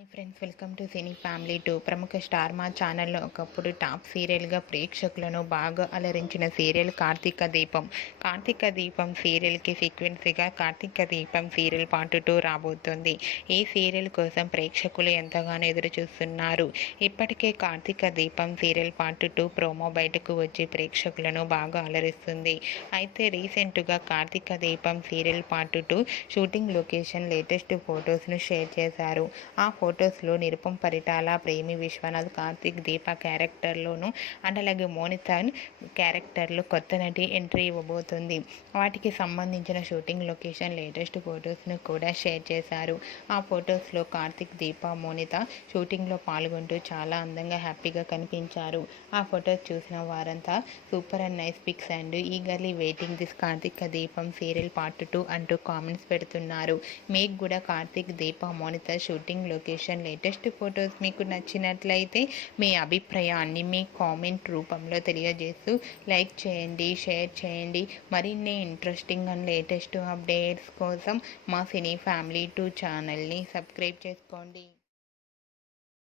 Hi friends, welcome to cine family 2. ప్రముఖ star మా ఛానల్లో ఒకప్పుడు టాప్ సీరియల్గా ప్రేక్షకులను బాగా అలరించిన సీరియల్ కార్తీక దీపం. కార్తీక దీపం సీరియల్కి సీక్వెన్స్గా కార్తీక దీపం సీరియల్ పార్ట్ 2 రాబోతుంది. ఈ సీరియల్ కోసం ప్రేక్షకులు ఎంతగానో ఎదురు చూస్తున్నారు. ఇప్పటికే Karthika Deepam serial part 2 promo బయటకు వచ్చి ప్రేక్షకులను బాగా అలరిస్తుంది. అయితే రీసెంట్గా Karthika Deepam serial part 2 shooting location latest ఫొటోస్ను షేర్ చేశారు. ఆ ఫొటోస్లో నిరుపం పరిటాల, ప్రేమి విశ్వనాథ్, కార్తీక్, దీప క్యారెక్టర్లోను అండ్ అలాగే మోనిత క్యారెక్టర్లో కొత్త నటి ఎంట్రీ ఇవ్వబోతుంది. వాటికి సంబంధించిన షూటింగ్ లొకేషన్ లేటెస్ట్ ఫొటోస్ను కూడా షేర్ చేశారు. ఆ ఫొటోస్లో కార్తీక్, దీప, మోనిత షూటింగ్లో పాల్గొంటూ చాలా అందంగా హ్యాపీగా కనిపించారు. ఆ ఫొటోస్ చూసిన వారంతా super and nice pics and eagerly waiting this Karthika Deepam serial part 2 అంటూ కామెంట్స్ పెడుతున్నారు. మీకు కూడా Karthik, Deepa, Monitha shooting location latest photos మీకు నచ్చినట్లయితే మీ అభిప్రాయాన్ని మీ కామెంట్ రూపంలో తెలియజేస్తూ లైక్ చేయండి, షేర్ చేయండి. మరిన్ని ఇంట్రెస్టింగ్ అండ్ లేటెస్ట్ అప్డేట్స్ కోసం మా సినీ ఫ్యామిలీ 2 ఛానల్ని సబ్స్క్రైబ్ చేసుకోండి.